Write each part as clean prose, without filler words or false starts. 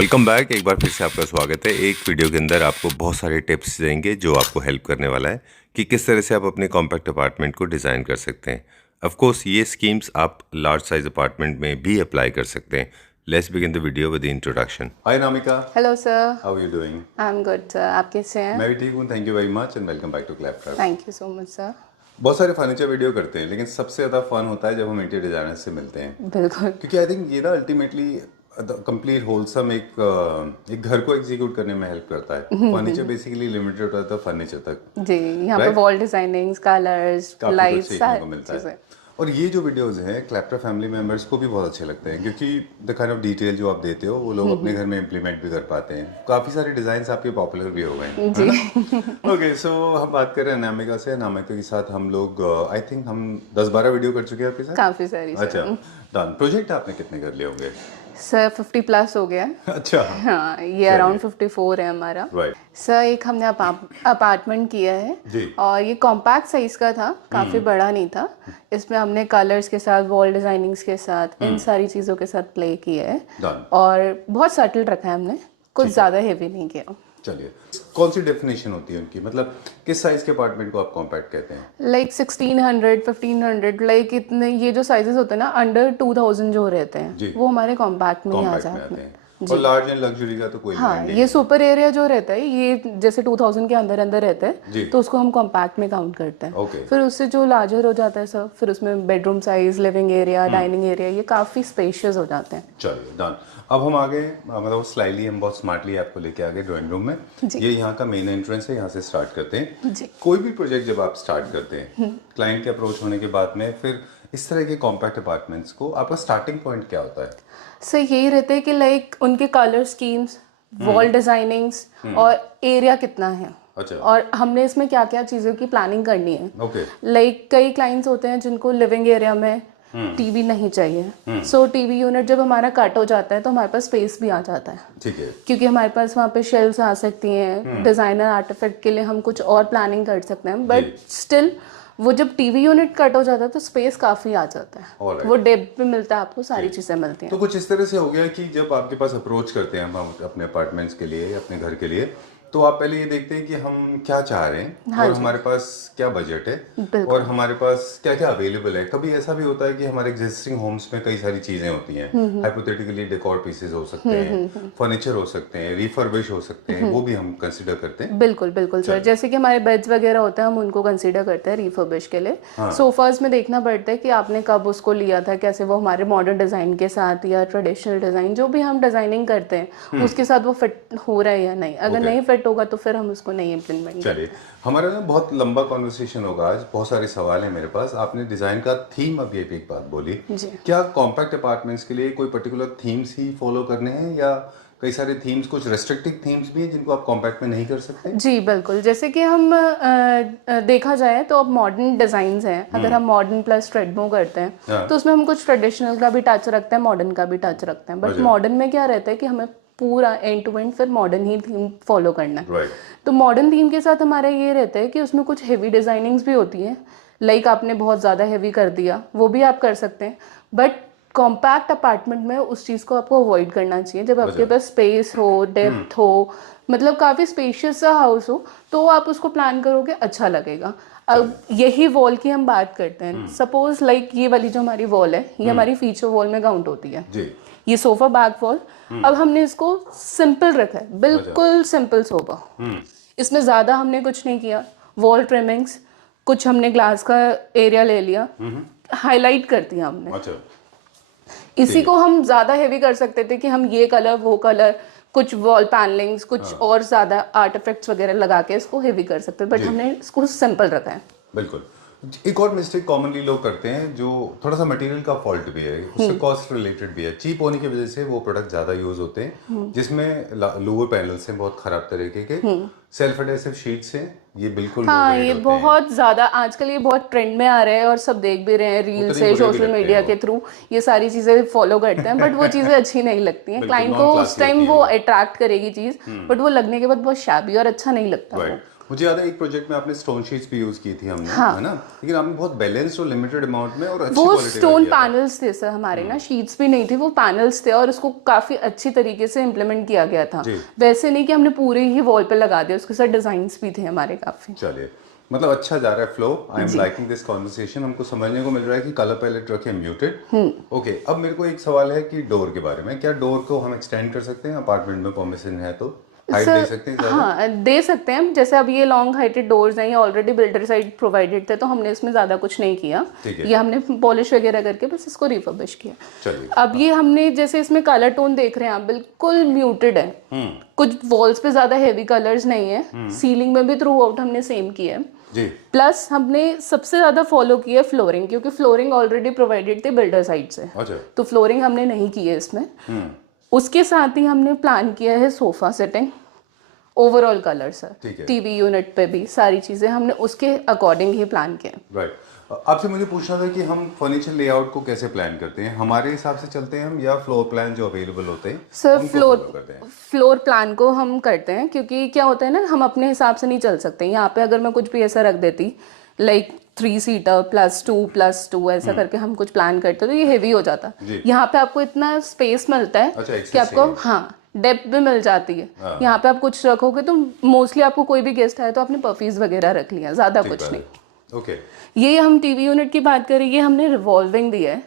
Welcome back. एक बार फिर से आपका स्वागत है। एक वीडियो के अंदर आपको बहुत सारे टिप्स देंगे जो आपको हेल्प करने वाला है कि किस तरह से आप अपने कॉम्पैक्ट अपार्टमेंट को डिज़ाइन कर सकते हैं। ऑफ कोर्स ये स्कीम्स आप लार्ज साइज अपार्टमेंट में भी अप्लाई कर सकते हैं। Let's begin the video with the introduction. Hi Namika. Hello sir. How are you doing? I am good sir, आप कैसे हैं? मैं भी ठीक हूँ, thank you very much and welcome back to Claptop. Thank you so much sir. बहुत सारे furniture video करते हैं लेकिन सबसे ज़्यादा फन होता है जब हम इंटीरियर डिजाइनर से मिलते हैं, बिल्कुल। क्योंकि आई थिंक ये ना अल्टीमेटली कंप्लीट होलसम एक घर को एग्जीक्यूट करने में हेल्प करता है। फर्नीचर बेसिकली लिमिटेड होता है तो फर्नीचर तक जी, यहाँ पे Right? वॉल डिजाइनिंग्स, कलर्स, काफी कुछ लाइट्स, सीखने को सारी मिलता चीजें। है। और ये जो वीडियोस हैं क्लैप्टर फैमिली मेंबर्स को भी बहुत अच्छे लगते हैं क्योंकि द काइंड ऑफ डिटेल जो आप देते हो वो लोग अपने घर में इम्प्लीमेंट भी कर पाते हैं। काफ़ी सारे डिज़ाइंस आपके पॉपुलर भी हो गए हैं, है जी। ना? ओके, सो हम बात कर रहे हैं नामिका से। नामिका के साथ हम लोग आई थिंक हम 10-12 वीडियो कर चुके हैं आपके साथ। काफी सारी अच्छा, सर। डन। प्रोजेक्ट आपने कितने कर लिए होंगे? सर 50 प्लस हो गया। अच्छा। हाँ, ये अराउंड 54 है हमारा। राइट। सर एक हमने अपार्टमेंट किया है जी। और ये कॉम्पैक्ट साइज का था, काफ़ी बड़ा नहीं था। इसमें हमने कलर्स के साथ, वॉल डिजाइनिंग्स के साथ, इन सारी चीज़ों के साथ प्ले किया है डन। और बहुत सटल रखा है हमने, कुछ ज़्यादा हेवी नहीं किया। चलिए, कौन सी डेफिनेशन होती है उनकी, मतलब किस साइज के अपार्टमेंट को आप कॉम्पैक्ट कहते हैं? लाइक 1600, 1500, लाइक इतने ये जो साइजेस होते हैं ना, अंडर 2000 जो रहते जी। हैं वो हमारे कॉम्पैक्ट में ही आ कॉम्पैक्ट में जाते आते हैं। हैं। और लार्ज एंड लग्जरी का तो कोई हाँ, माइंड ये सुपर एरिया जो रहता है ये जैसे 2000 के अंदर अंदर रहता जी। है तो उसको हम कॉम्पैक्ट में काउंट करते हैं। ओके। फिर उससे जो लार्जर हो जाता है सब, फिर उसमें bedroom size, living area, dining area, ये काफ़ी स्पेशियस हो जाते हैं। चलिए, डन। अब हम आगे मतलब स्लाइडली हम बहुत स्मार्टली आपको लेके आगे ड्राइंग रूम में। जी। ये यहाँ का मेन एंट्रेंस है, यहाँ से स्टार्ट करते हैं। जी। कोई भी प्रोजेक्ट जब आप स्टार्ट करते हैं क्लाइंट के अप्रोच होने के बाद में, फिर इस तरह के कॉम्पैक्ट अपार्टमेंट्स को आपका स्टार्टिंग पॉइंट क्या होता है? सर यही रहता है कि लाइक उनके कलर स्कीम्स, वॉल डिजाइनिंग्स और एरिया कितना है, अच्छा। और हमने इसमें क्या क्या चीज़ों की प्लानिंग करनी है। ओके। लाइक कई क्लाइंट्स होते हैं जिनको लिविंग एरिया में टीवी नहीं चाहिए, सो टीवी यूनिट जब हमारा कट हो जाता है तो हमारे पास स्पेस भी आ जाता है, ठीक है। क्योंकि हमारे पास वहाँ पे शेल्फ्स आ सकती हैं। डिज़ाइनर आर्टिफैक्ट के लिए हम कुछ और प्लानिंग कर सकते हैं, बट स्टिल वो जब टीवी यूनिट कट हो जाता है तो स्पेस काफ़ी आ जाता है। Alright. वो डेप्थ पे मिलता है, आपको सारी चीज़ें मिलती हैं। तो कुछ इस तरह से हो गया कि जब आपके पास अप्रोच करते हैं हम अपने अपार्टमेंट्स के लिए, अपने घर के लिए, तो आप पहले ये देखते हैं कि हम क्या चाह रहे हैं हाँ और जी। हमारे पास क्या बजट है बिल्कुल। और हमारे पास क्या क्या अवेलेबल है। कभी ऐसा भी होता है कि हमारे एग्जिस्टिंग होम्स में कई सारी चीजें होती हैं, हाइपोथेटिकली डेकोर पीसेस हो सकते हैं, फर्नीचर हो सकते हैं, रिफर्बिश हो सकते हैं, वो भी हम कंसिडर करते हैं। बिल्कुल बिल्कुल सर, जैसे कि हमारे बेड्स वगैरह होते हैं हम उनको कंसीडर करते हैं रिफर्बिश के लिए। सोफाज में देखना पड़ता है कि आपने कब उसको लिया था, कैसे वो हमारे मॉडर्न डिज़ाइन के साथ या ट्रेडिशनल डिज़ाइन जो भी हम डिज़ाइनिंग करते हैं उसके साथ वो फिट हो रहा है या नहीं। अगर नहीं फिट होगा तो फिर हम उसको नहीं इम्प्लीमेंट। चलिए, हमारा ना बहुत लंबा कॉन्वर्सेशन होगा आज, बहुत सारे सवाल हैं मेरे पास। आपने डिजाइन का थीम अब ये भी एक बात बोली, जी। क्या कॉम्पैक्ट अपार्टमेंट्स के लिए कोई पर्टिकुलर थीम्स ही फॉलो करने हैं या कई सारे थीम्स, कुछ रेस्ट्रिक्टिव थीम्स भी हैं जिनको आप कॉम्पैक्ट में नहीं कर सकते? जी बिल्कुल, जैसे कि हम देखा जाए तो अब मॉडर्न डिज़ाइंस हैं। अगर हम मॉडर्न प्लस ट्रेडमो करते हैं तो उसमें हम कुछ ट्रेडिशनल का भी टच रखते हैं, मॉडर्न का भी टच रखते हैं। बट मॉडर्न में क्या रहता है कि हमें पूरा एंड टू एंड फिर मॉडर्न ही थीम फॉलो करना है। राइट। तो मॉडर्न थीम के साथ हमारा ये रहता है कि उसमें कुछ हेवी डिज़ाइनिंग्स भी होती हैं। लाइक आपने बहुत ज़्यादा हेवी कर दिया, वो भी आप कर सकते हैं, बट कॉम्पैक्ट अपार्टमेंट में उस चीज़ को आपको अवॉइड करना चाहिए। जब आपके पास स्पेस हो, डेप्थ हो, मतलब काफ़ी स्पेशियस सा हाउस हो, तो आप उसको प्लान करोगे, अच्छा लगेगा। अब यही वॉल की हम बात करते हैं। सपोज लाइक ये वाली जो हमारी वॉल है, ये हमारी फीचर वॉल में काउंट होती है। जी। ये सोफा बैक वॉल, अब हमने इसको सिंपल रखा है, बिल्कुल सिंपल सोफा। इसमें ज़्यादा हमने कुछ नहीं किया। वॉल ट्रिमिंग्स, कुछ हमने ग्लास का एरिया ले लिया, हाईलाइट कर दिया हमने। अच्छा। इसी को हम ज़्यादा हेवी कर सकते थे कि हम ये कलर वो कलर, कुछ वॉल पैनलिंग्स, कुछ और ज़्यादा आर्टिफैक्ट्स वगैरह लगा के इसको हेवी कर सकते थे, बट हमने इसको सिंपल रखा है। बिल्कुल। एक और मिस्टेक कॉमनली लोग करते हैं जो थोड़ा सा मटेरियल का फॉल्ट भी है, उससे कॉस्ट रिलेटेड भी है। चीप होने की वजह से वो प्रोडक्ट ज़्यादा यूज़ होते हैं जिसमें लोअर पैनल्स हैं बहुत ख़राब तरीके के, सेल्फ एडेसिव शीट्स हैं, ये बिल्कुल हाँ, overrated ये होते हैं। बहुत ज़्यादा आजकल ये बहुत ट्रेंड में आ रहे हैं और सब देख भी रहे हैं, रील उतने से, बुरे भी सोशल लगते मीडिया हैं के थ्रू ये सारी चीज़ें फॉलो करते हैं, बट वो चीज़ें अच्छी नहीं लगती हैं। बिल्कुल, क्लाइंट को उस non-classy टाइम होती वो हैं अट्रैक्ट करेगी चीज़, बट वो लगने के बाद बहुत शैबी और अच्छा नहीं लगता वो। राइट। मुझे याद है एक प्रोजेक्ट में आपने स्टोन शीट्स भी यूज की थी हमने, हाँ। है ना? लेकिन आपने बहुत बैलेंस्ड और लिमिटेड अमाउंट में और अच्छी वो क्वालिटी का स्टोन किया था। पैनल्स थे सर हमारे ना, शीट्स भी नहीं थी, वो पैनल्स थे और उसको काफी अच्छी तरीके से इम्प्लीमेंट किया गया था। जी। वैसे नहीं कि हमने पूरे ही वॉल पे लगा दिया, उसके साथ डिजाइन्स भी थे हमारे काफी। चलिए, मतलब अच्छा जा रहा है फ्लो। आई एम जी। Liking this conversation. हमको समझने को मिल रहा है कि कलर पैलेट रखे म्यूटेड। ओके, अब मेरे को एक सवाल है कि डोर के बारे में, क्या डोर को हम एक्सटेंड कर सकते हैं? अपार्टमेंट में परमिशन है तो हाइट दे सकते हैं ज़्यादा? हाँ दे सकते हैं हम, जैसे अब ये लॉन्ग हाइटेड डोर्स हैं, ये ऑलरेडी बिल्डर साइड प्रोवाइडेड थे, तो हमने इसमें ज़्यादा कुछ नहीं किया। ठीक है। ये हमने पॉलिश वगैरह करके बस इसको रिफर्बिश किया। चलिए। अब ये हमने जैसे इसमें कलर टोन देख रहे हैं आप, बिल्कुल म्यूटेड है। कुछ वॉल्स पे ज़्यादा हैवी कलर्स नहीं है, सीलिंग में भी थ्रू आउट हमने सेम किया है। जी। प्लस हमने सबसे ज़्यादा फॉलो किया है फ्लोरिंग, क्योंकि फ्लोरिंग ऑलरेडी प्रोवाइडेड थी बिल्डर साइड से, अच्छा। तो फ्लोरिंग हमने नहीं की है इसमें। उसके साथ ही हमने प्लान किया है sofa setting, overall colour sir, ठीक है। टीवी यूनिट पे भी सारी चीजें हमने उसके अकॉर्डिंग ही प्लान किया। राइट। आपसे मुझे पूछना था कि हम फर्नीचर लेआउट को कैसे प्लान करते हैं? हमारे हिसाब से चलते हैं हम, या फ्लोर प्लान जो अवेलेबल होते हैं सर उनको follow करते हैं? फ्लोर प्लान को हम करते हैं, क्योंकि क्या होता है ना, हम अपने हिसाब से नहीं चल सकते। यहाँ पे अगर मैं कुछ भी ऐसा रख देती लाइक 3 सीटर +2 ऐसा करके हम कुछ प्लान करते तो ये हेवी हो जाता। जी। यहाँ पे आपको इतना स्पेस मिलता है अच्छा, कि आपको हाँ डेप्थ भी मिल जाती है। यहाँ पे आप कुछ रखोगे तो मोस्टली आपको कोई भी गेस्ट आए तो आपने पफीज वगैरह रख लिया, ज्यादा कुछ नहीं। ओके। ये हम टीवी यूनिट की बात करें, ये हमने रिवॉल्विंग दिया है।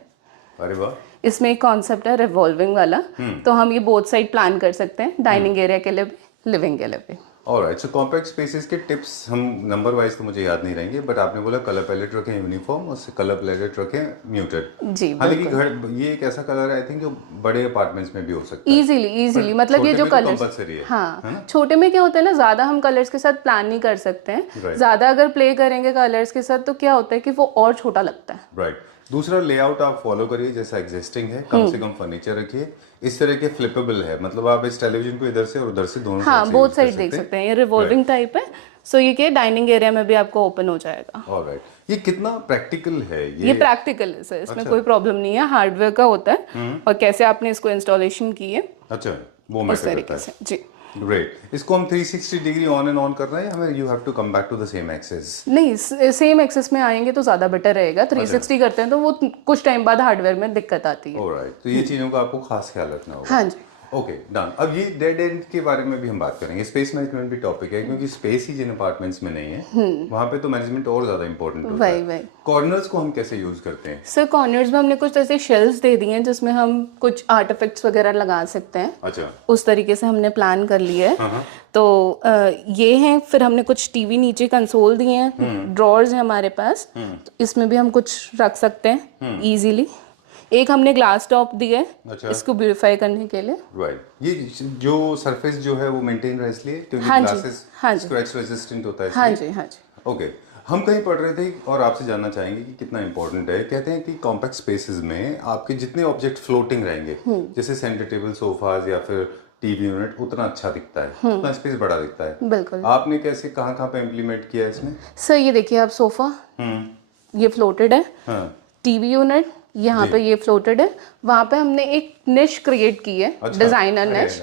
अरे वाह। इसमें एक कॉन्सेप्ट है रिवॉल्विंग वाला, तो हम ये बोथ साइड प्लान कर सकते हैं, डाइनिंग एरिया के लिए भी, लिविंग के लिए भी। ऑलराइट, सो कॉम्पैक्ट स्पेसेस के टिप्स हम नंबर वाइज तो मुझे याद नहीं रहेंगे, बट आपने बोला कलर पैलेट रखें यूनिफॉर्म और कलर पैलेट रखें म्यूटेड। जी हालांकि घर ये एक ऐसा कलर है आई थिंक जो बड़े अपार्टमेंट्स में भी हो सकता है। इजीली मतलब ये जो कलर्स, कंपलसरी है। हाँ छोटे में क्या होता है ना, ज्यादा हम कलर्स के साथ प्लान नहीं कर सकते हैं। Right. ज्यादा अगर प्ले करेंगे कलर्स के साथ तो क्या होता है कि वो और छोटा लगता है। राइट। दूसरा, लेआउट आप फॉलो करिए जैसा एग्जिस्टिंग है, कम से कम फर्नीचर रखिए। इस तरह के फ्लिपेबल है, मतलब आप इस टेलीविजन को इधर से और उधर से दोनों हाँ से बोथ use कर साइड देख सकते हैं, ये रिवॉल्विंग टाइप है। सो ये क्या डाइनिंग एरिया में भी आपको ओपन हो जाएगा। ऑलराइट, ये कितना प्रैक्टिकल है? ये प्रैक्टिकल है सर, इसमें कोई प्रॉब्लम नहीं है, हार्डवेयर का होता है और कैसे आपने इसको इंस्टॉलेशन की है अच्छा, वो उस मैटर तरीके करता से। है। जी ग्रेट। इसको हम 360 डिग्री ऑन एंड ऑन करना है, हमें you have to come back to the same axis? नहीं, सेम एक्सेस में आएंगे तो ज़्यादा बेटर रहेगा। 360 करते हैं तो वो कुछ टाइम बाद हार्डवेयर में दिक्कत आती है। ऑलराइट, तो ये चीज़ों का आपको खास ख्याल रखना होगा। हाँ जी। Okay, done. अब ये डेड एंड के बारे में भी हम बात करेंगे। स्पेस मैनेजमेंट भी टॉपिक है, क्योंकि स्पेस ही जिन अपार्टमेंट्स में नहीं है वहाँ पे तो मैनेजमेंट और ज़्यादा इंपॉर्टेंट होता है। वही कॉर्नर्स को हम कैसे यूज करते हैं? सर कॉर्नर्स में हमने कुछ ऐसे शेल्व्स दे दिए हैं जिसमें हम कुछ आर्टिफैक्ट्स वगैरह लगा सकते हैं। अच्छा। उस तरीके से हमने प्लान कर लिया है। तो ये हैं, फिर हमने कुछ टीवी नीचे कंसोल दिए हैं, ड्रॉर्स हैं हमारे पास, तो इसमें भी हम कुछ रख सकते हैं इजीली। एक हमने ग्लास टॉप दिया है अच्छा। इसको ब्यूटिफाई करने के लिए। राइट। ये जो सरफेस जो है वो मेंटेन रहे इसलिए क्योंकि हाँ जी, ग्लासेस हाँ जी। स्क्रैच रेजिस्टेंट होता है हाँ इसलिए? जी हाँ जी। ओके, हम कहीं पढ़ रहे थे और आपसे जानना चाहेंगे कि कितना इंपॉर्टेंट है। कहते हैं कि कॉम्पैक्ट स्पेसेस में आपके जितने ऑब्जेक्ट फ्लोटिंग रहेंगे, जैसे सेंटर टेबल, सोफाज या फिर टीवी यूनिट, उतना अच्छा दिखता है, उतना स्पेस बड़ा दिखता है। बिल्कुल। आपने कैसे कहाँ पे इम्प्लीमेंट किया है इसमें? सर ये देखिए आप, सोफा ये फ्लोटेड है, हाँ। टीवी यूनिट यहाँ पे ये फ्लोटेड है, वहाँ पे हमने एक निश क्रिएट की है, अच्छा। डिजाइनर निश,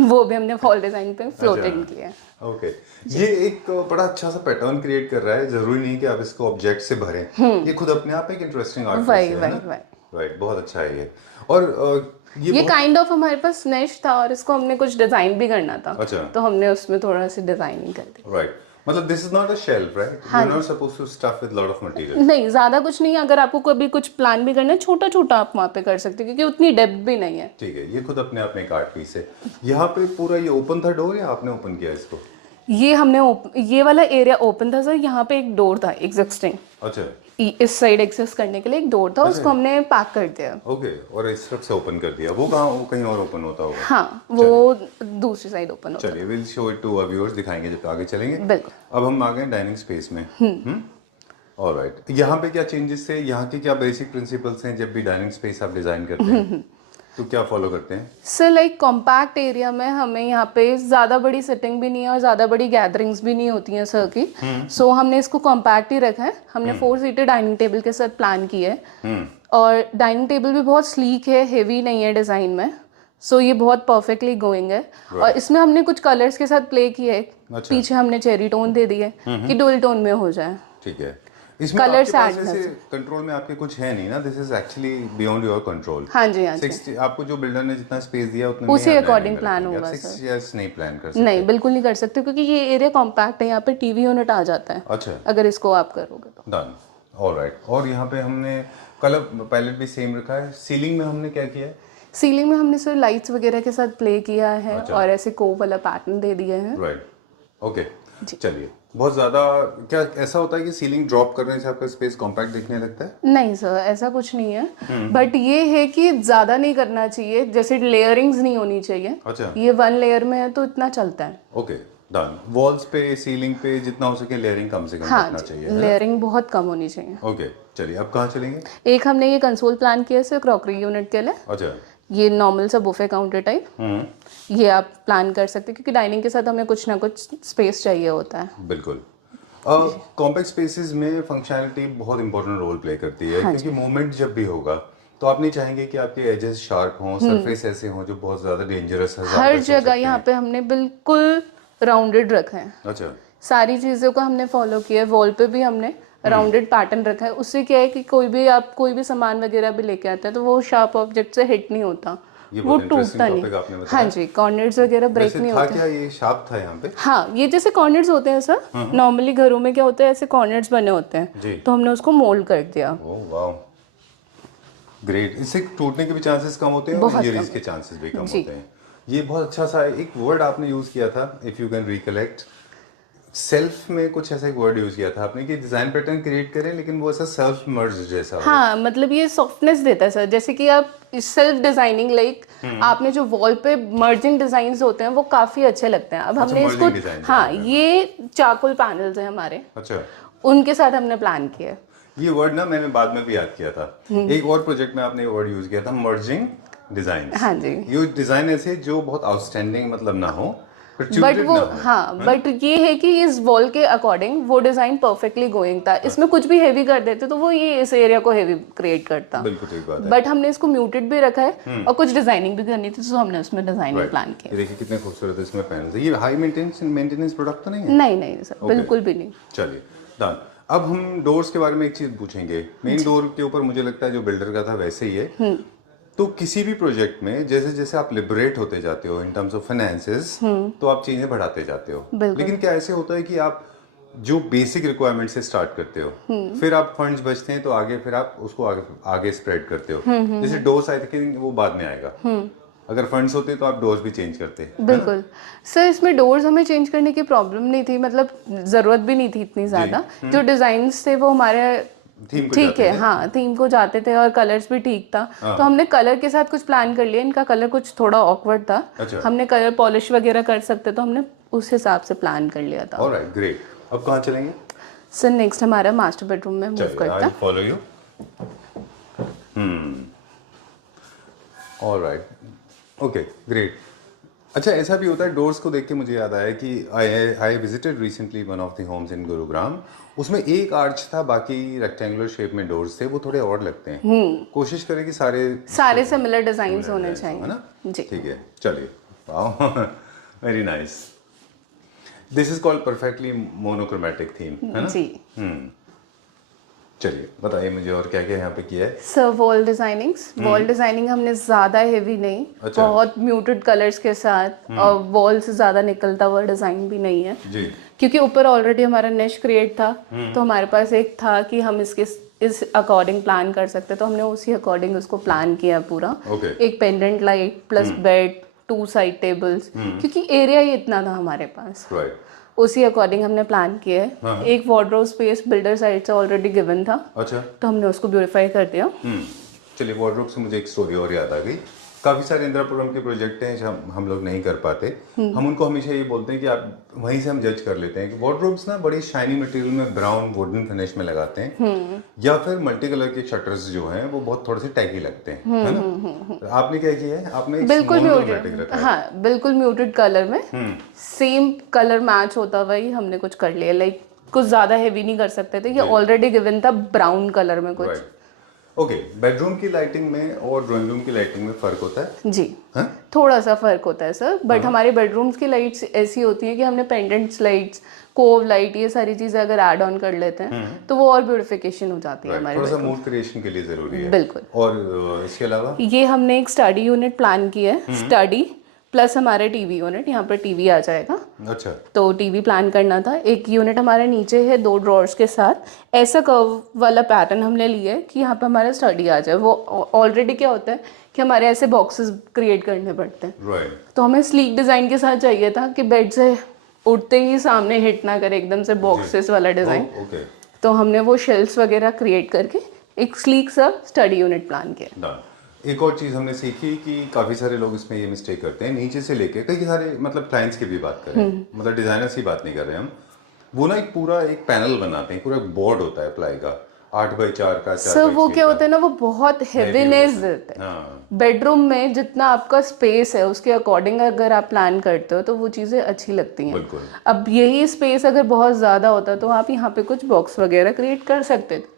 वो भी हमने वॉल डिजाइन पे फ्लोटेड किया है। ओके, ये एक बड़ा अच्छा सा पैटर्न क्रिएट कर रहा है। जरूरी नहीं कि आप इसको ऑब्जेक्ट से भरें, ये खुद अपने आप एक इंटरेस्टिंग आर्ट है ना? राइट, बहुत अच्छा है ये। और ये काइंड ऑफ हमारे पास निश था और इसको हमने कुछ डिजाइन भी करना था। अच्छा। तो हमने उसमें थोड़ा सी डिजाइनिंग कर दी। राइट, मतलब this is not a shelf, right? You are not supposed to stuff with lot of material. नहीं, ज्यादा कुछ नहीं है। अगर आपको कभी कुछ प्लान भी करना है, छोटा छोटा आप वहाँ पे कर सकते हैं, क्योंकि उतनी डेप्थ भी नहीं है। ठीक है, ये खुद अपने आप में एक आर्ट पीस है। यहाँ पे पूरा ये ओपन था डोर, या आपने ओपन किया इसको? ये हमने ये वाला एरिया ओपन था सर, यहाँ पे एक डोर था एग्जिस्टिंग। अच्छा। इस साइड एक्सेस करने के लिए एक डोर था, उसको हमने पैक कर दिया। ओके, और इस तरफ से ओपन कर दिया। वो कहीं और ओपन होता होगा? हाँ, वो दूसरी साइड ओपन होता है। चलिए, will show it to our viewers, दिखाएंगे जब आगे चलेंगे। बिल्कुल। अब हम आ गए डाइनिंग स्पेस में। ऑलराइट, यहाँ पे क्या चेंजेस थे? यहाँ के क्या बेसिक प्रिंसिपल्स हैं जब भी डाइनिंग स्पेस आप डिजाइन करते हैं? तो क्या फॉलो करते हैं? सर लाइक कॉम्पैक्ट एरिया में हमें यहाँ पे ज़्यादा बड़ी सिटिंग भी नहीं है और ज़्यादा बड़ी गैदरिंग्स भी नहीं होती हैं सर की। सो हमने इसको कॉम्पैक्ट ही रखा है। हमने 4 सीटर डाइनिंग टेबल के साथ प्लान किया है और डाइनिंग टेबल भी बहुत स्लीक है, हेवी नहीं है डिज़ाइन में। सो ये बहुत परफेक्टली गोइंग है। और इसमें हमने कुछ कलर्स के साथ प्ले किया है। अच्छा। पीछे हमने चेरी टोन दे दिए कि डुअल टोन में हो जाए। ठीक है। इसमें Colours आपके पास add ऐसे कर कंट्रोल में आपके कुछ है नहीं ना, this is actually beyond your control. हाँ जी, हाँ जी। 60 आपको जो बिल्डर ने जितना स्पेस दिया उतने में उसी ही आप according landing plan करेंगे। होगा, आप सर। 6 years नहीं प्लान कर सकते। नहीं, बिल्कुल नहीं कर सकते क्योंकि ये एरिया कॉम्पैक्ट है, यहाँ पे टीवी यूनिट आ जाता है अच्छा, अगर इसको आप करोगे तो। Done, alright. और यहाँ पे हमने कलर पैलेट भी सेम रखा है। सीलिंग में हमने क्या किया है? सीलिंग में हमने सर लाइट्स वगैरह के साथ प्ले किया है अच्छा। और ऐसे कोव वाला पैटर्न दे दिए हैं। Right, okay. चलिए, बहुत ज़्यादा क्या ऐसा होता है कि सीलिंग ड्रॉप करने से आपका स्पेस कॉम्पैक्ट दिखने लगता है? नहीं सर, ऐसा कुछ नहीं है, बट ये है कि ज़्यादा नहीं करना चाहिए, जैसे लेयरिंग्स नहीं होनी चाहिए। अच्छा, ये 1 लेयर में है तो इतना चलता है। Okay, done. वॉल्स पे, सीलिंग पे जितना हो सके लेयरिंग कम से कम हाँ रखना जी, चाहिए, है ना? लेयरिंग बहुत कम होनी चाहिए। ओके, चलिए अब कहाँ चलेंगे? एक हमने ये कंसोल प्लान किया है क्रॉकरी यूनिट के लिए। अच्छा, ये नॉर्मल सा बुफे काउंटर टाइप, ये आप प्लान कर सकते हैं क्योंकि डाइनिंग के साथ हमें कुछ ना कुछ स्पेस चाहिए होता है। बिल्कुल। कॉम्पैक्ट स्पेसेस में फंक्शनैलिटी बहुत इंपॉर्टेंट रोल प्ले करती है, क्योंकि मूवमेंट जब भी होगा तो आप नहीं चाहेंगे कि आपके एजेस शार्प हों, सरफेस ऐसे हों जो बहुत ज़्यादा डेंजरस है। हर जगह यहाँ पे हमने बिल्कुल राउंडेड रखा है। अच्छा, सारी चीज़ों को हमने फॉलो किया है। वॉल पे भी हमने राउंडेड पैटर्न रखा है। उससे क्या है कि कोई भी सामान वगैरह भी लेके आता है तो वो शार्प ऑब्जेक्ट से हिट नहीं होता, वो टूटता नहीं। हाँ जी, कॉर्नर्स वगैरह ब्रेक नहीं होते। क्या ये शार्प था यहाँ पे? हाँ, ये जैसे कॉर्नर्स होते हैं सर, नॉर्मली घरों में क्या होता है, ऐसे कॉर्नर्स बने होते हैं, तो हमने उसको मोल्ड कर दिया। Oh wow, great. इससे टूटने के भी चांसेस कम होते हैं और इंजरीज के चांसेस भी कम होते हैं। ये बहुत अच्छा सा एक वर्ड आपने यूज किया था, if you can recollect, self में कुछ ऐसा एक वर्ड यूज किया था आपने कि डिजाइन पैटर्न क्रिएट करें लेकिन वो ऐसा सेल्फ मर्ज जैसा हो। हाँ, मतलब ये सॉफ्टनेस देता है सर, जैसे कि आप सेल्फ डिजाइनिंग लाइक आपने जो वॉल पे मर्जिंग डिजाइन होते हैं वो काफी अच्छे लगते हैं। अब हमने इसको, हाँ, ये चारकोल पैनल्स हैं हमारे, अच्छा, उनके साथ हमने प्लान किया है। ये वर्ड ना मैंने बाद में भी याद किया था। एक और प्रोजेक्ट में आपने ये वर्ड यूज किया था, मर्जिंग डिजाइन। हाँ जी, ये डिजाइन ऐसे जो बहुत आउटस्टैंडिंग मतलब ना हो, बट वो, हाँ, बट ये है कि इस वॉल के अकॉर्डिंग वो डिजाइन परफेक्टली गोइंग था। इसमें कुछ भी हेवी कर देते तो वो ये इस एरिया को हेवी क्रिएट करता। बिल्कुल ठीक बात है। बट हमने इसको म्यूटेड भी रखा है और कुछ डिजाइनिंग भी करनी थी तो हमने उसमें डिजाइनिंग प्लान किया। देखिए कितने खूबसूरत है इसमें पैनल्स। ये हाई मेंटेनेंस प्रोडक्ट तो नहीं है? नहीं सर, बिल्कुल भी नहीं। चलिए डन। अब हम डोर्स के बारे में एक चीज पूछेंगे। मेन डोर के ऊपर मुझे लगता है जो बिल्डर का था वैसे ही है। तो किसी भी प्रोजेक्ट में जैसे जैसे आप लिबरेट होते जाते हो इन टर्म्स ऑफ फाइनेंसेस, तो आप चीजें बढ़ाते जाते हो। लेकिन क्या ऐसे होता है कि आप जो बेसिक रिक्वायरमेंट से स्टार्ट करते हो, फिर आप फंड्स बचते हैं तो आगे फिर आप उसको आगे स्प्रेड करते हो। जैसे डोर्स आई थिंक वो बाद में आएगा। अगर फंड्स होते तो आप डोर्स भी चेंज करते। बिल्कुल सर, इसमें डोर्स हमें चेंज करने की प्रॉब्लम नहीं थी, मतलब जरूरत भी नहीं थी इतनी ज्यादा। जो डिजाइन्स थे वो हमारे ठीक है, हाँ, थीम को जाते थे और कलर्स भी ठीक था। तो हमने कलर के साथ कुछ प्लान कर लिया। इनका कलर कुछ थोड़ा ऑकवर्ड था। अच्छा। हमने कलर पॉलिश वगैरह कर सकते तो हमने उस हिसाब से प्लान कर लिया था। Alright, great. अब कहाँ चलेंगे सर? नेक्स्ट हमारा मास्टर बेडरूम में मूव करता है। Follow you. Alright, okay, great. अच्छा, ऐसा भी होता है, डोर्स को देख के मुझे याद आया कि I visited recently one of the homes in Gurugram. उसमें एक आर्च था, बाकी रेक्टेंगुलर शेप में डोर्स थे, वो थोड़े और लगते हैं। कोशिश करें कि सारे सिमिलर डिजाइन होने चाहिए, है ना जी। ठीक है, चलिए। Wow, very nice. This is called perfectly monochromatic theme, है ना जी। चलिए बताइए मुझे और क्या क्या यहाँ पे किया है। सर, वॉल डिजाइनिंग हमने ज्यादा हेवी नहीं, अच्छा। बहुत म्यूटेड कलर्स के साथ, और वॉल से ज्यादा निकलता हुआ डिजाइन भी नहीं है जी, क्योंकि ऊपर ऑलरेडी हमारा निश क्रिएट था। तो हमारे पास एक था कि हम इस अकॉर्डिंग प्लान कर सकते, तो हमने उसी अकॉर्डिंग उसको प्लान किया पूरा। एक pendant light plus bed, 2 side tables, क्योंकि एरिया ही इतना था हमारे पास। राइट, उसी अकॉर्डिंग हमने प्लान किया है। एक वार्डरोब स्पेस बिल्डर साइड से ऑलरेडी गिवन था। अच्छा, तो हमने उसको ब्यूटिफाई कर दिया। चलिए, वार्डरोब से मुझे एक स्टोरी और याद आ गई। काफ़ी सारे इंदिरापुरम के प्रोजेक्ट हैं जो हम लोग नहीं कर पाते। हम उनको हमेशा ये बोलते हैं कि आप वहीं से हम जज कर लेते हैं कि वार्डरोब्स ना बड़ी शाइनी मटेरियल में ब्राउन वुडन फिनिश में लगाते हैं, या फिर मल्टी कलर के शटर्स जो हैं वो बहुत थोड़े से टैगी लगते हैं, है ना। आपने क्या किया है? आपने बिल्कुल मोनोक्रोमैटिक रखा है। हाँ, बिल्कुल म्यूटेड कलर में सेम कलर मैच होता वही हमने कुछ कर लिया। लाइक कुछ ज्यादा हेवी नहीं कर सकते थे, ये ऑलरेडी गिवन था ब्राउन कलर में कुछ। ओके, बेडरूम की लाइटिंग में और ड्राइंग रूम की लाइटिंग में फ़र्क होता है? जी हाँ? थोड़ा सा फर्क होता है सर, बट हमारे बेडरूम्स की लाइट्स ऐसी होती है कि हमने पेंडेंट्स लाइट्स, कोव लाइट, ये सारी चीजें अगर ऐड ऑन कर लेते हैं तो वो और ब्यूटिफिकेशन हो जाती है हमारे थोड़ा सा bedroom। मूड क्रिएशन के लिए ज़रूरी है। बिल्कुल। और इसके अलावा? ये हमने एक स्टडी यूनिट प्लान किया है, स्टडी प्लस हमारे टीवी यूनिट, यहाँ पर टीवी आ जाएगा। अच्छा। तो टीवी प्लान करना था। एक यूनिट हमारे नीचे है 2 ड्रॉर्स के साथ, ऐसा कर्व वाला पैटर्न हमने लिया है कि यहाँ पे हमारा स्टडी आ जाए। वो ऑलरेडी क्या होता है कि हमारे ऐसे बॉक्सेस क्रिएट करने पड़ते हैं, राइट। तो हमें स्लीक डिज़ाइन के साथ चाहिए था कि बेड से उठते ही सामने हिट ना करे एकदम से बॉक्सेस वाला डिज़ाइन। ओके। तो हमने वो शेल्फ्स वगैरह क्रिएट करके एक स्लीक सा स्टडी यूनिट प्लान किया। डन। एक और चीज़ हमने सीखी कि काफ़ी सारे लोग इसमें ये मिस्टेक करते हैं, नीचे से लेके कई सारे मतलब क्लाइंट्स की भी बात करें, मतलब डिज़ाइनर्स की बात नहीं कर रहे हम, वो ना एक पूरा एक पैनल बनाते हैं, पूरा एक बोर्ड होता है प्लाई का 8x4 का, 4x6 सर वो क्या का। होता है ना, वो बहुत हेवीनेस देता है। हाँ, बेडरूम में जितना आपका स्पेस है उसके अकॉर्डिंग अगर आप प्लान करते हो तो वो चीज़ें अच्छी लगती हैं। बिल्कुल। अब यही स्पेस अगर बहुत ज़्यादा होता तो आप यहाँ पे कुछ बॉक्स वगैरह क्रिएट कर सकते थे,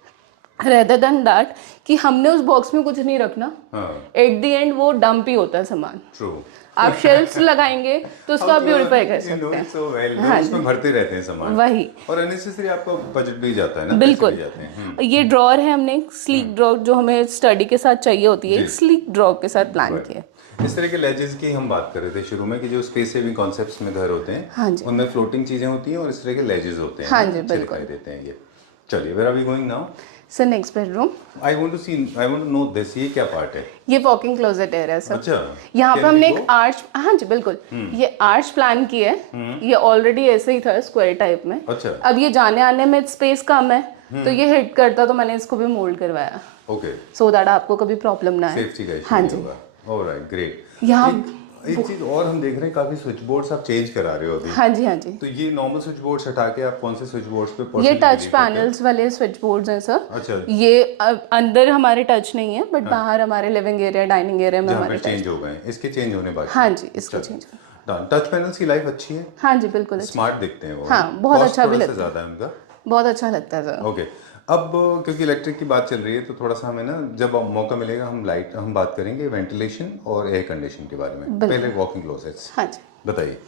रेदर देन दैट कि हमने उस बॉक्स में कुछ नहीं रखना। हाँ, एट द एंड वो डंप ही होता है सामान। ट्रू। आप शेल्फ्स लगाएंगे तो उसको आप ब्यूटीफाई कर सकते हैं। सो वेल, लोग उसमें भरते रहते हैं सामान, वही और अननेसेसरी आपका बजट भी जाता है ना, बिल्कुल। पैसे भी जाते हैं। ये ड्रॉर है, हमने एक स्लीक ड्रॉर जो हमें स्टडी के साथ चाहिए होती है, एक स्लीक ड्रॉर के साथ प्लान किया है। इस तरह के लेजेस की हम बात कर रहे थे शुरू में कि जो स्पेस सेविंग कॉन्सेप्ट्स में घर होते हैं, हाँ जी। उनमें फ्लोटिंग चीजें होती हैं और इस तरह के लेजेस होते हैं, हाँ जी, अच्छे बिल्कुल। दिखाई देते हैं ये। चलिए, where are we going now? Sir next bedroom, I want to know this, ये क्या पार्ट है? ये वॉकिंग क्लोजेट एरिया है सर। अच्छा, यहाँ पे Can हमने we एक go? आर्च, हाँ जी बिल्कुल, ये आर्च प्लान किया है। ये ऑलरेडी ऐसे ही था स्क्वायर टाइप में। अच्छा। अब ये जाने आने में स्पेस कम है तो ये हिट करता, तो मैंने इसको भी मोल्ड करवाया ओके, सो दैट आपको कभी प्रॉब्लम ना आए। सेफ्टी का इशू हाँ नहीं जी। होगा। Alright, great. यहाँ एक चीज और हम देख रहे हैं, काफी स्विच बोर्ड्स आप चेंज करा रहे हो अभी। हाँ जी, हाँ जी, तो ये नॉर्मल स्विच बोर्ड्स हटा के आप कौन से स्विच बोर्ड्स पे ये personally टच believe करते हैं? पैनल्स वाले स्विच बोर्ड्स हैं सर। अच्छा, ये अंदर हमारे टच नहीं है, बट बाहर हमारे लिविंग एरिया, डाइनिंग एरिया में जहाँ हमारे पे चेंज हो गए हैं, इसके चेंज होने बाकी। हाँ जी, इसको चेंज। टच पैनल्स की लाइफ अच्छी है, हाँ जी बिल्कुल, अच्छा। स्मार्ट दिखते हैं वो। हाँ, बहुत Cost अच्छा भी थोड़ा सा लगता है। ज्यादा है उनका। बहुत अच्छा लगता है सर। ओके, अब क्योंकि इलेक्ट्रिक की बात चल रही है तो थोड़ा सा हमें ना, जब मौका मिलेगा हम बात करेंगे वेंटिलेशन और एयर कंडीशन के बारे में। पहले वॉकिंग क्लोजेट्स हाँ जी, बताइए।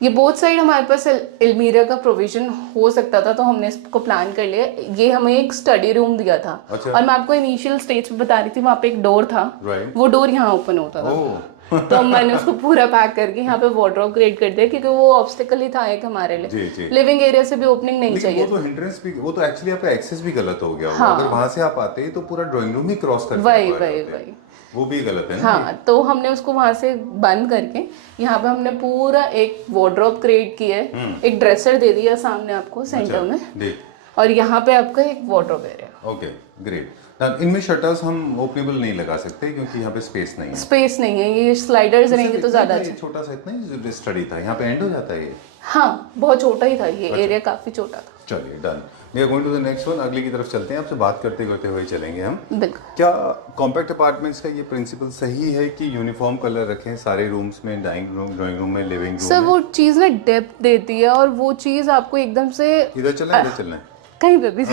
ये बोथ साइड हमारे पास एल्मीरा का प्रोविजन हो सकता था, तो हमने इसको प्लान कर लिया। ये हमें एक स्टडी रूम दिया था। अच्छा। और मैं आपको इनिशियल स्टेज पे बता रही थी, वहाँ पे एक डोर था। Right. वो डोर यहाँ ओपन होता था। ओह, तो मैंने उसको पूरा पैक करके यहाँ पे वार्डरोब क्रिएट कर दिया, क्योंकि वो ऑब्स्टिकल ही था एक हमारे जी, लिए। जी। लिविंग एरिया से भी ओपनिंग नहीं लेकिन चाहिए। वो तो हिंड्रेंस भी, वो तो एक्चुअली आपका एक्सेस भी गलत हो गया होगा। हाँ। अगर वहां से आप आते तो पूरा ड्राइंग रूम ही क्रॉस करके वही आप आ रहे वही होते। वही वो भी गलत है ना। हाँ, तो हमने उसको वहां से बंद करके यहाँ पे हमने पूरा एक वार्डरोब क्रिएट किया है। एक ड्रेसर दे दिया सामने आपको सेंटर में, देख, और यहाँ पे आपका एक वार्डरोब एरिया। Okay, great. इनमें शटर्स हम ओपनेबल नहीं लगा सकते क्योंकि यहाँ पे स्पेस नहीं है। स्पेस नहीं है, ये स्लाइडर्स रहेंगे तो ज्यादा ये अच्छा। छोटा सा इतना ही स्टडी था, यहाँ पे एंड हो जाता है ये। हाँ, बहुत छोटा ही था ये एरिया, काफी छोटा था। चलिए, done. We are going to the next one, अगली की तरफ चलते हैं। आपसे बात करते करते हुए चलेंगे हम। बिल्कुल। क्या कॉम्पैक्ट अपार्टमेंट्स का ये प्रिंसिपल सही है कि यूनिफॉर्म कलर रखें सारे रूम्स में, ड्राइंग रूम में, लिविंग रूम सर में? वो चीज ना डेप्थ देती है, और वो चीज आपको एकदम से इधर चलना है, इधर चलना है? कहीं पे भी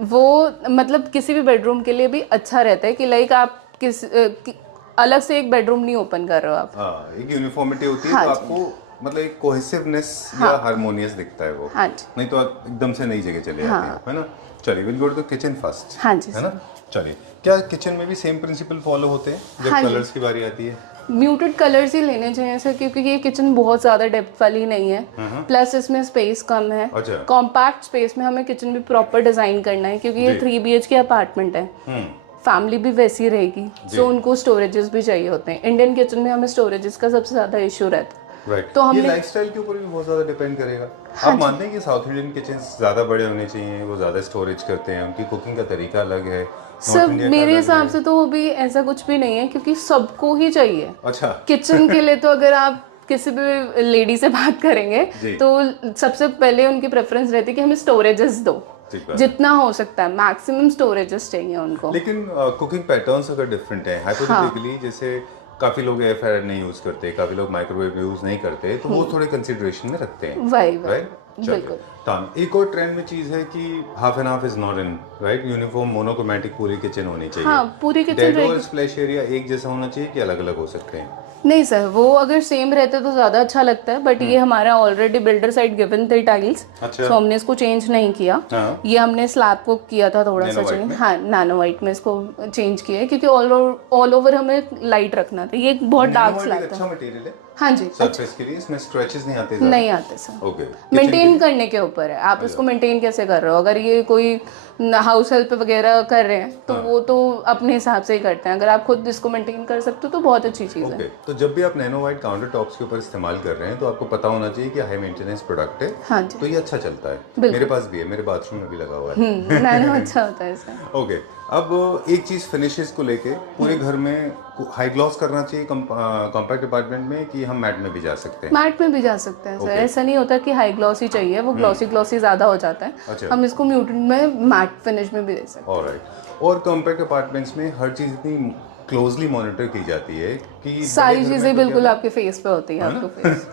वो मतलब किसी भी बेडरूम के लिए भी अच्छा रहता है कि लाइक आप अलग से एक बेडरूम नहीं ओपन कर रहे हो आप। हाँ, एक यूनिफॉर्मिटी होती है हाँ तो जी। आपको मतलब एक कोहेसिवनेस या हारमोनियस दिखता है वो। हाँ जी। नहीं तो आप एकदम से नई जगह चले जाते हैं, है ना। चलिए, will go to kitchen first. हाँ जी, है ना। चलिए, क्या किचन में भी सेम प्रिंसिपल फॉलो होते हैं जब हाँ जी। कलर्स की बारी आती है? म्यूटेड कलर्स ही लेने चाहिए सर, क्योंकि ये किचन बहुत ज़्यादा डेप्थ वाली नहीं है, प्लस इसमें स्पेस कम है। अच्छा। कॉम्पैक्ट स्पेस में हमें किचन भी प्रॉपर डिज़ाइन करना है, क्योंकि ये 3 BHK अपार्टमेंट है। फैमिली भी वैसी रहेगी, सो उनको स्टोरेजेस भी चाहिए होते हैं। इंडियन किचन में हमें स्टोरेजेस का सबसे ज़्यादा इशू रहता है। राइट। तो ये हमने लाइफस्टाइल के ऊपर भी बहुत ज़्यादा डिपेंड करेगा। आप मानते हैं कि साउथ इंडियन किचन ज़्यादा बड़े होने चाहिए, वो ज़्यादा स्टोरेज करते हैं, उनकी कुकिंग का तरीका अलग है, सर मेरे हिसाब से तो वो भी ऐसा कुछ भी नहीं है, क्योंकि सबको ही चाहिए। अच्छा। किचन के लिए तो अगर आप किसी भी लेडी से बात करेंगे तो सबसे पहले उनकी प्रेफरेंस रहती है कि हमें स्टोरेजेस दो, जितना हो सकता है मैक्सिमम स्टोरेजेस चाहिए उनको। लेकिन कुकिंग पैटर्न्स अगर डिफरेंट है, हाइपोथेटिकली जैसे काफ़ी लोग एयर फ्रायर नहीं यूज़ करते, काफ़ी लोग माइक्रोवेव यूज़ नहीं करते, तो वो थोड़े कंसिडरेशन में रखते हैं, वही राइट? बिल्कुल। एक और ट्रेंड में चीज़ है कि half and half is not in, right? Uniform monochromatic पूरी किचन होनी चाहिए। हाँ, पूरी किचन डेड और रहेगी। स्प्लैश एरिया एक जैसा होना चाहिए कि अलग अलग हो सकते हैं? नहीं सर, वो अगर सेम रहते तो ज़्यादा अच्छा लगता है, बट ये हमारा ऑलरेडी बिल्डर साइड गिवन थे टाइल्स, अच्छा। सो हमने इसको चेंज नहीं किया। हाँ। ये हमने स्लैब को किया था थोड़ा सा नैनो वाइट चेंज, में? हाँ नैनो वाइट में इसको चेंज किया है, क्योंकि ऑल ओवर हमें लाइट रखना था। ये एक बहुत डार्क नैनो स्लैब एक था। अच्छा मटेरियल है हाँ जी, सरफेस के लिए, इसमें स्ट्रेचेस नहीं आते ज़्यादा? नहीं आते सर। ओके। मेंटेन करने के ऊपर है, आप इसको मेंटेन कैसे कर रहे हो। अगर ये कोई हाउस हेल्प वगैरह कर रहे हैं तो वो तो अपने हिसाब से ही करते हैं। अगर आप खुद इसको मेंटेन कर सकते हो तो बहुत अच्छी चीज़ है। ओके, तो जब भी आप नैनो वाइट काउंटर टॉप्स के ऊपर इस्तेमाल कर रहे हैं तो आपको पता होना चाहिए कि हाई मेंटेनेंस प्रोडक्ट है। हाँ जी, तो ये अच्छा चलता है। बिल्कुल। मेरे पास भी है, मेरे बाथरूम में भी लगा हुआ है। नैनो अच्छा होता है सर। ओके, अब एक चीज़ फिनिशेस को लेके पूरे घर में हाई ग्लॉस करना चाहिए कॉम्पैक्ट अपार्टमेंट में, कि हम मैट में भी जा सकते हैं? मैट में भी जा सकते हैं सर। ऐसा नहीं होता कि हाई ग्लॉस ही चाहिए, वो ग्लॉसी ज़्यादा हो जाता है। अच्छा। हम इसको म्यूटेड में मैट फिनिश में भी दे सकते हैं। ऑलराइट। और कॉम्पैक्ट अपार्टमेंट्स में हर चीज़ इतनी क्लोजली मॉनिटर की जाती है कि सारी चीज़ें बिल्कुल आपके फेस पे होती है, आपको फेस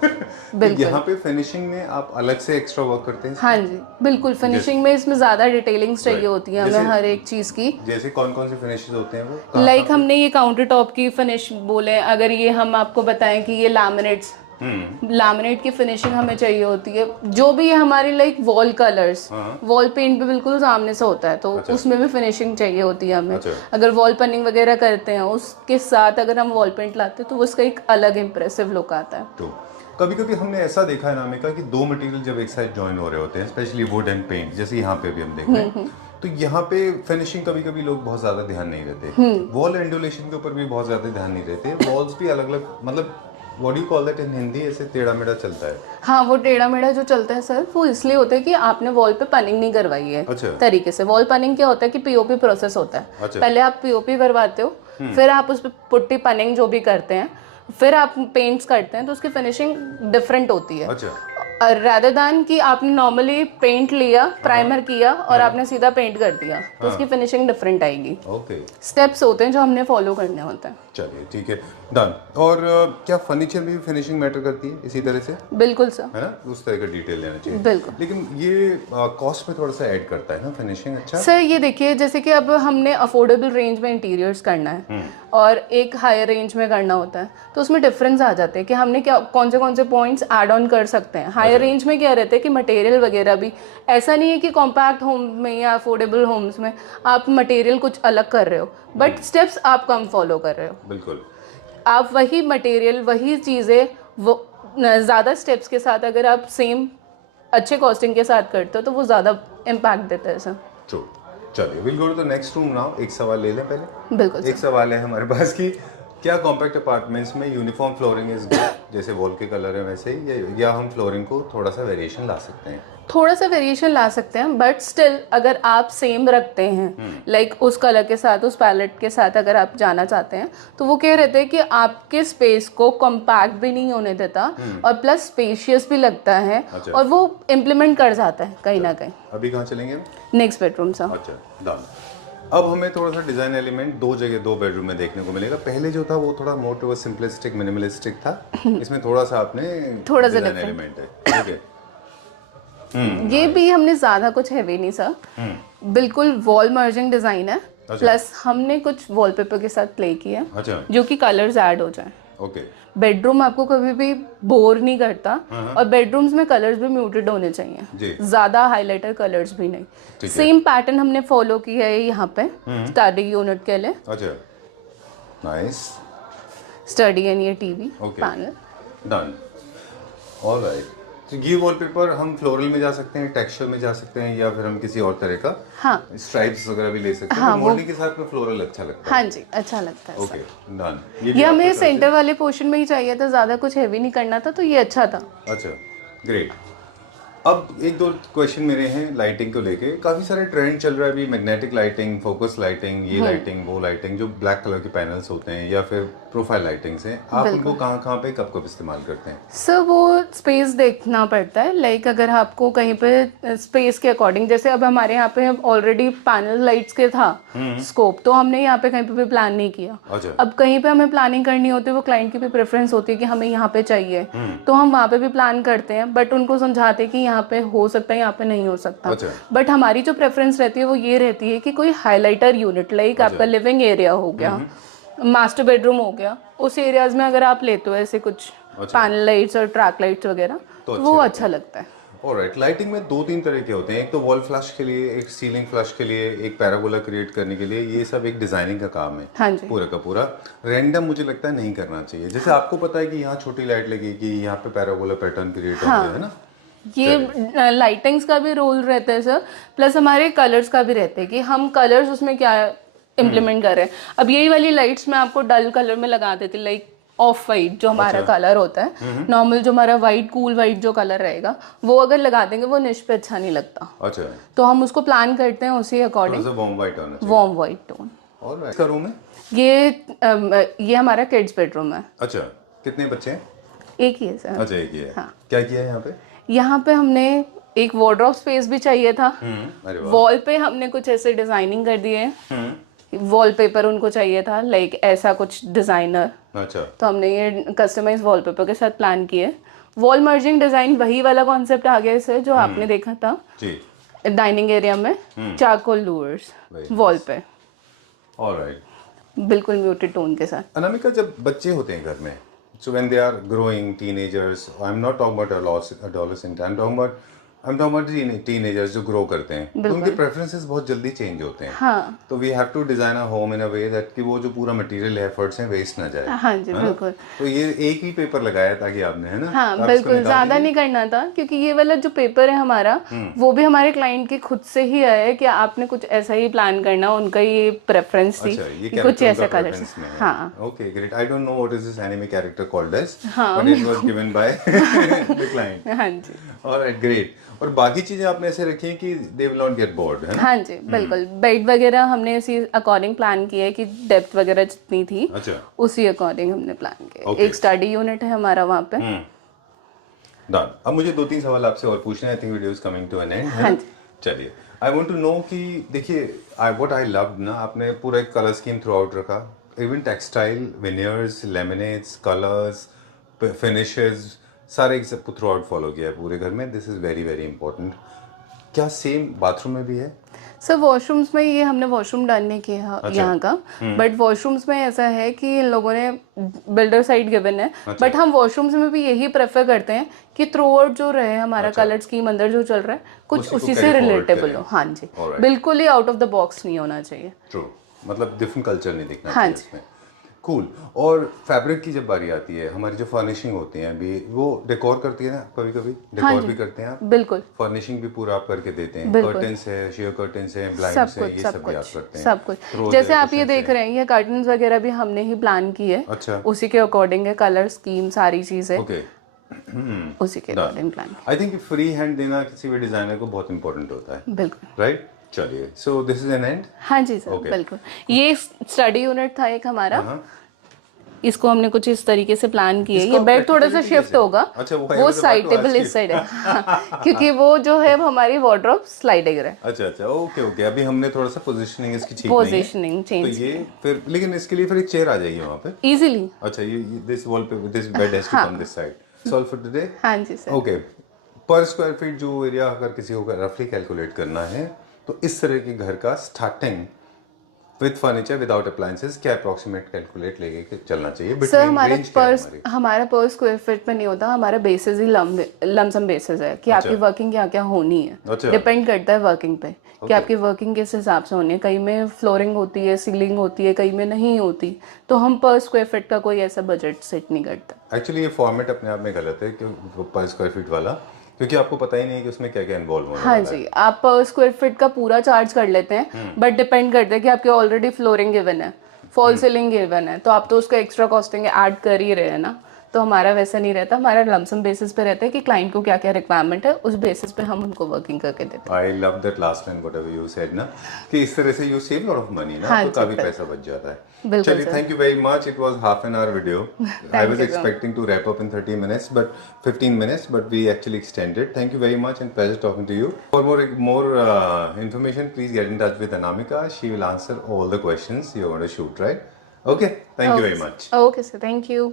बिल्कुल। यहाँ पे फिनिशिंग में आप अलग से एक्स्ट्रा वर्क करते हैं? हाँ जी बिल्कुल, फिनिशिंग में इसमें ज़्यादा डिटेलिंग्स चाहिए होती है हमें हर एक चीज़ की। जैसे कौन कौन से फिनिशेस होते हैं वो? लाइक हमने ये काउंटर टॉप की फिनिश बोले, अगर ये हम आपको बताएं कि ये लैमिनेट की फिनिशिंग हमें चाहिए होती है। जो भी है हमारी like wall colours, wall paint भी बिल्कुल सामने से होता है, तो उसमें भी फिनिशिंग चाहिए होती है हमें। अगर वॉल पनिंग वगैरह करते हैं उसके साथ अगर हम वॉल पेंट लाते हैं तो उसका एक अलग इंप्रेसिव लुक आता है। तो कभी कभी हमने ऐसा देखा है नामिका कि दो मटेरियल जब एक साथ ज्वाइन हो रहे होते हैं, स्पेशली वुड एंड पेंट, जैसे यहाँ पे भी हम देख रहे हैं, तो यहाँ पे फिनिशिंग कभी कभी लोग बहुत ज्यादा ध्यान नहीं देते। वॉल एंडुलेशन के ऊपर भी बहुत ज्यादा ध्यान नहीं देते। वॉल्स भी अलग अलग, मतलब what do you call that in Hindi, ऐसे टेढ़ा मेढ़ा चलता है। हाँ, वो टेढ़ा मेढ़ा जो चलता है सर, वो इसलिए होता है कि आपने वॉल पे पनिंग नहीं करवाई है। अच्छा। तरीके से वॉल पनिंग क्या होता है कि पीओपी प्रोसेस होता है। अच्छा। पहले आप पीओपी करवाते हो, फिर आप उस पर पुट्टी पनिंग जो भी करते हैं, फिर आप पेंट्स करते हैं, तो उसकी फिनिशिंग डिफरेंट होती है। अच्छा। रादर दैन कि आपने नॉर्मली पेंट लिया, प्राइमर किया और आपने सीधा पेंट कर दिया, तो उसकी फिनिशिंग डिफरेंट आएगी। ओके। स्टेप्स होते हैं जो हमने फॉलो करने होते हैं। चलिए ठीक है, डन। और क्या फर्नीचर में भी फिनिशिंग मैटर करती है इसी तरह से? बिल्कुल सर, है ना, उस तरह का डिटेल लेना चाहिए। बिल्कुल। लेकिन ये कॉस्ट में थोड़ा सा ऐड करता है ना फिनिशिंग? अच्छा सर, ये देखिए जैसे कि अब हमने अफोर्डेबल रेंज में इंटीरियर्स करना है और एक हायर रेंज में करना होता है, तो उसमें डिफरेंस आ जाते हैं कि हमने क्या कौन से पॉइंट्स ऐड ऑन कर सकते हैं। हायर रेंज में क्या रहता है कि मटेरियल वगैरह भी ऐसा नहीं है कि कॉम्पैक्ट होम में या अफोर्डेबल होम्स में आप मटेरियल कुछ अलग कर रहे हो, बट स्टेप्स आप कम फॉलो कर रहे हो। बिल्कुल। आप वही मटेरियल, वही चीज़ें, वो ज़्यादा स्टेप्स के साथ अगर आप सेम अच्छे कॉस्टिंग के साथ करते हो तो वो ज़्यादा इम्पैक्ट देता है सर। ट्रू। चलिए, will go to the next room now. एक सवाल ले लें पहले। बिल्कुल एक सवाल है हमारे पास कि क्या कॉम्पैक्ट अपार्टमेंट्स में यूनिफॉर्म फ्लोरिंग इज गुड, जैसे वॉल के कलर है वैसे ही, या हम फ्लोरिंग को थोड़ा सा वेरिएशन ला सकते हैं? थोड़ा सा वेरिएशन ला सकते हैं, बट स्टिल अगर आप सेम रखते हैं, लाइक उस कलर के साथ, उस पैलेट के साथ अगर आप जाना चाहते हैं, तो वो कह रहते हैं कि आपके स्पेस को कॉम्पैक्ट भी नहीं होने देता और प्लस स्पेशियस भी लगता है। अच्छा। और वो इम्प्लीमेंट कर जाता है कहीं ना कहीं। अभी कहाँ चलेंगे? Next bedroom sir. अच्छा, डन। अब हमें थोड़ा सा डिज़ाइन एलिमेंट दो जगह, दो बेडरूम में देखने को मिलेगा। पहले जो था वो थोड़ा मोर टू सिंपलिस्टिक मिनिमलिस्टिक था, इसमें थोड़ा सा आपने थोड़ा सा डिज़ाइन different। एलिमेंट है। ओके। ये भी हमने ज़्यादा कुछ हैवी नहीं सर, बिल्कुल वॉल मर्जिंग डिज़ाइन है, प्लस हमने कुछ वॉलपेपर के साथ प्ले किया अच्छा। जो कि कलर्स ऐड हो जाए। ओके। बेडरूम आपको कभी भी बोर नहीं करता और बेडरूम्स में कलर्स भी म्यूटेड होने जी। चाहिए, ज्यादा हाइलाइटर कलर्स भी नहीं। सेम पैटर्न हमने फॉलो किया है यहाँ पे स्टडी यूनिट के लिए। अच्छा, नाइस। स्टडी एंड ये TV Okay. Panel. Done. Alright. तो ये वॉलपेपर हम फ्लोरल में जा सकते हैं, टेक्सचर में जा सकते हैं, या फिर हम किसी और तरह का हाँ स्ट्राइप्स वगैरह भी ले सकते हैं। हाँ, तो मॉडलिंग के साथ में फ्लोरल अच्छा लगता है। हाँ जी, अच्छा लगता है ओके, सर। डन। ये हमें सेंटर वाले पोर्शन में ही चाहिए था, ज्यादा कुछ हैवी नहीं करना था, तो ये अच्छा था। अच्छा, ग्रेट। अब एक दो क्वेश्चन मेरे हैं लाइटिंग को लेके। काफी सारे ट्रेंड चल रहा है अभी, मैग्नेटिक लाइटिंग, फोकस लाइटिंग, ये लाइटिंग, वो लाइटिंग, जो ब्लैक कलर के पैनल्स होते हैं या फिर प्रोफाइल लाइटिंग्स हैं, आप उनको कहाँ कहाँ पे कब कब इस्तेमाल करते हैं? सर वो स्पेस देखना पड़ता है। लाइक अगर आपको कहीं पे स्पेस के अकॉर्डिंग, जैसे अब हमारे यहाँ पे ऑलरेडी पैनल लाइट्स के था स्कोप, तो हमने यहाँ पे कहीं पे भी प्लान नहीं किया। अच्छा। अब कहीं पे हमें प्लानिंग करनी होती है, वो क्लाइंट की भी प्रेफरेंस होती है कि हमें यहाँ पे चाहिए, तो हम वहाँ पे भी प्लान करते हैं, बट उनको समझाते हैं कि यहाँ पे हो सकता है, यहाँ पे नहीं हो सकता। अच्छा। बट हमारी जो प्रेफरेंस रहती है वो ये रहती है कि कोई हाईलाइटर यूनिट, लाइक आपका लिविंग एरिया हो गया, मास्टर बेडरूम हो गया, उस एरियाज में अगर आप लेते हो ऐसे कुछ पैनल लाइट्स और ट्रैक लाइट्स वगैरह, तो वो अच्छा लगता है। ऑलराइट। लाइटिंग में दो तीन तरह के होते हैं, एक तो वॉल फ्लैश के लिए, एक सीलिंग फ्लैश के लिए, एक पैराबोला क्रिएट करने के लिए। ये सब एक डिजाइनिंग का काम है। हाँ जी। पूरा का पूरा रैंडम मुझे लगता है नहीं करना चाहिए। जैसे आपको पता है कि यहाँ छोटी लाइट लगेगी, यहाँ पे पैराबोला पैटर्न क्रिएट होगा, है ना? ये लाइटिंग्स का भी रोल रहता है सर, प्लस हमारे कलर्स का भी रहता है कि हम कलर्स उसमें क्या इम्प्लीमेंट कर रहे हैं। अब यही वाली लाइट्स मैं आपको डल कलर में लगा देती, लाइक ऑफ वाइट जो हमारा कलर होता है, नॉर्मल जो हमारा वाइट, कूल वाइट जो कलर रहेगा, वो अगर लगा देंगे वो निश पे अच्छा नहीं लगता। अच्छा। तो हम उसको प्लान करते हैं उसी अकॉर्डिंग, वार्म वाइट होना चाहिए। Warm white tone. ऑलराइट। इसका रूम है? ये हमारा किड्स बेडरूम है। अच्छा। कितने बच्चे हैं? एक ही है सर। अच्छा, एक ही है। हाँ। क्या किया है यहाँ पे? यहाँ पे हमने एक वार्डरोब स्पेस भी चाहिए था। अरे वाह। वॉल पे हमने कुछ ऐसे डिजाइनिंग कर दिए, वॉलपेपर उनको चाहिए था, लाइक ऐसा कुछ डिजाइनर। अच्छा। तो हमने ये कस्टमाइज वॉलपेपर के साथ प्लान किए। वॉल मर्जिंग डिजाइन, वही वाला कॉन्सेप्ट आ गया इससे जो आपने देखा था जी, डाइनिंग एरिया में, चारकोल लूअर्स वॉल पे, ऑलराइट, बिल्कुल म्यूटेड टोन के साथ। अनामिका, जब बच्चे होते हैं घर में, so when they are growing teenagers, I'm not talking about adolescent, I'm talking about teenagers जो ग्रो करते हैं, तो उनके प्रेफरेंसेस बहुत जल्दी चेंज होते हैं। हाँ। तो we have to design a home in a way that कि वो जो पूरा मटेरियल है, एफर्ट्स हैं, वेस्ट ना जाए। हाँ जी, बिल्कुल। तो ये एक ही पेपर लगाया ताकि आपने, है ना? हाँ बिल्कुल, ज्यादा नहीं करना था, क्योंकि ये वाला जो पेपर है हमारा, वो भी हमारे क्लाइंट के खुद से ही आया है कि आपने कुछ ऐसा ही प्लान करना, उनका ये प्रेफरेंस थी कि कुछ ऐसा कलर। हाँ। Okay, great. I don't know what is this anime character called as, but it was given by the client. हाँ जी। Alright, great. और बाकी चीजें आपने ऐसे रखी हैं कि they will not get bored, है ना? हाँ जी, बिल्कुल। बेड वगैरह हमने इसी अकॉर्डिंग प्लान किया है कि डेप्थ वगैरह जितनी थी, अच्छा, उसी अकॉर्डिंग हमने प्लान किया। एक स्टडी यूनिट है हमारा वहाँ पे। डन। अब मुझे दो तीन सवाल आपसे और पूछने हैं। I think video is coming to an end, है हाँ ना? जी। चलिए, आई वांट टू नो कि देखिए, व्हाट आई लव ना, आपने पूरा एक कलर स्कीम थ्रू आउट रखा, even textile, veneers, laminates, colours, finishes, सारे एक सब थ्रू आउट फॉलो किया है पूरे घर में। This is very very important. क्या सेम बाथरूम में भी है? सर वॉशरूम्स में ये हमने वॉशरूम डन नहीं किया यहाँ का, बट वॉशरूम्स में ऐसा है कि इन लोगों ने बिल्डर साइड गिवन है, बट हम वॉशरूम्स में भी यही प्रेफर करते हैं कि थ्रू आउट जो रहे हमारा कलर स्कीम अंदर जो चल रहा है, कुछ उसी से रिलेटेबल हो। हाँ जी, बिल्कुल ही आउट ऑफ द बॉक्स नहीं होना चाहिए। ट्रू, मतलब डिफरेंट कल्चर नहीं दिखना हाँ चाहिए इसमें। कूल। और फैब्रिक की जब बारी आती है, हमारी जो फर्निशिंग होती है अभी, वो डेकोर करती है ना, कभी कभी डेकोर भी करते हैं आप? बिल्कुल। फर्निशिंग भी पूरा आप करके देते हैं? कर्टन्स है, शेयर कर्टन्स है, ब्लाइंड्स है, ये सब भी आप करते हैं? सब कुछ। जैसे आप ये देख रहे हैं, ये कर्टन्स वगैरह भी हमने ही प्लान की है। अच्छा। उसी के अकॉर्डिंग है, कलर स्कीम सारी चीजें ओके, उसी के according plan. I think free hand देना किसी भी डिजाइनर को बहुत इंपॉर्टेंट होता है। बिल्कुल, राइट। चलिए, so this is an and. हाँ जी सर, बिल्कुल। ये स्टडी यूनिट था एक हमारा, इसको हमने कुछ इस तरीके से प्लान किया है। ये बेड थोड़ा सा शिफ्ट होगा। अच्छा, वो साइड टेबल इस साइड है। क्योंकि वो जो है हमारी वार्डरोब स्लाइडिंग है। अच्छा अच्छा, ओके ओके। अभी हमने थोड़ा सा पोजीशनिंग इसकी ठीक पोजीशनिंग चेंज, तो ये फिर, लेकिन इसके लिए फिर एक चेयर आ जाएगी वहाँ पे इजीली। अच्छा, ये दिस वॉल पे, this bed has to come this side. Solve for today. हाँ जी सर। ओके, पर स्क्वायर फीट जो एरिया अगर किसी को रफली कैलकुलेट करना है, तो इस तरह के घर का starting with furniture without appliances क्या अप्रोक्सीमेट कैलकुलेट लेके चलना चाहिए? सर हमारा पर स्क्वायर फीट में नहीं होता, हमारा बेसिस ही लमसम बेसिस है कि आपकी वर्किंग क्या क्या होनी है। डिपेंड करता है वर्किंग पे कि आपकी वर्किंग किस हिसाब से होनी है। कहीं में फ्लोरिंग होती है, सीलिंग होती है, कहीं में नहीं होती, तो हम पर स्क्वायर फीट का कोई ऐसा बजट सेट नहीं करता। एक्चुअली ये फॉर्मेट अपने आप में गलत है, क्योंकि पर स्क्वायर फीट वाला, क्योंकि आपको पता ही नहीं कि उसमें क्या क्या इन्वॉल्व होने वाला है। हाँ जी, आप पर स्क्वायर फीट का पूरा चार्ज कर लेते हैं, बट डिपेंड करता है कि आपके ऑलरेडी फ्लोरिंग गिवन है, फॉल सीलिंग गिवन है, तो आप तो उसका एक्स्ट्रा कॉस्टिंग ऐड कर ही रहे हैं ना, तो हमारा वैसा नहीं रहता, हमारा लमसम बेसिस पे रहता है कि क्लाइंट को क्या क्या रिक्वायरमेंट है, उस बेसिस पे हम उनको वर्किंग करके देते I love that last line whatever you said ना, कि इस तरह से you save lot of money ना, हाँ आपको जी, काफी बिल्कुल। पैसा बच जाता है। बिल्कुल चलिए, sir. Thank you very much, it was half an hour video. I was you so expecting to wrap up in 30 minutes but 15 minutes, but we actually extended. Thank you very much and pleasure talking to you. For more information, please get in touch with Anamika. She will answer all the questions you're going to shoot, right? Okay, thank you very much. Okay, sir. Thank you.